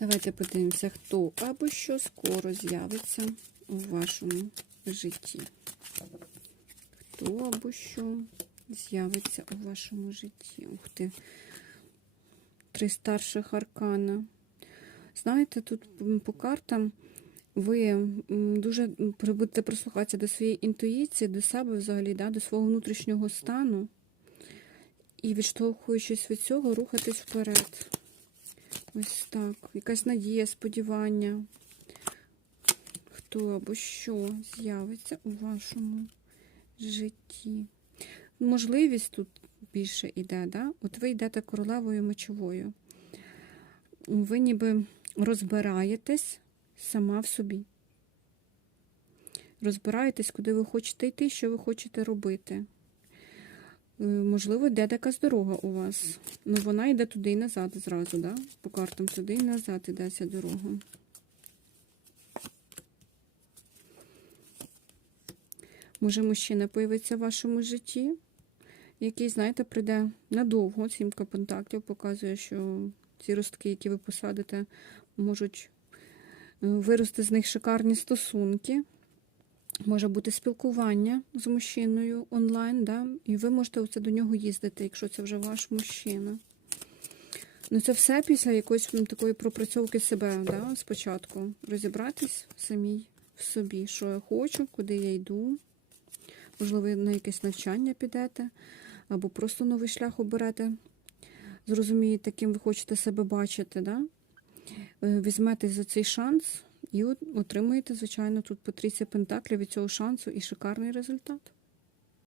Давайте подивимося, хто або що скоро з'явиться у вашому житті. Хто або що з'явиться у вашому житті. Ух ти. Три старших аркана. Знаєте, тут по картам ви дуже будете прислухатися до своєї інтуїції, до себе взагалі, да, до свого внутрішнього стану. І відштовхуючись від цього, рухатись вперед. Ось так. Якась надія, сподівання. Хто або що з'явиться у вашому житті. Можливість тут більше йде, да? От ви йдете королевою мечовою. Ви ніби розбираєтесь сама в собі. Розбираєтесь, куди ви хочете йти, що ви хочете робити. Е, Можливо, йде якась дорога у вас. Ну, вона йде туди і назад зразу, да? По картам туди і назад іде дорога. Може, мужчина появиться в вашому житті, який, знаєте, прийде надовго. Сімка пентаклів показує, що ці ростки, які ви посадите, можуть е, вирости з них шикарні стосунки. Може бути спілкування з мужчиною онлайн, да? і ви можете оце до нього їздити, якщо це вже ваш мужчина. Ну, це все після якоїсь такої пропрацьовки себе, да? спочатку. Розібратись самій в собі, що я хочу, куди я йду. Можливо, на якесь навчання підете, або просто новий шлях оберете. Зрозумієте, ким ви хочете себе бачити, да? Е, Візьметесь за цей шанс і от- отримуєте, звичайно, тут по трійці пентаклів від цього шансу і шикарний результат.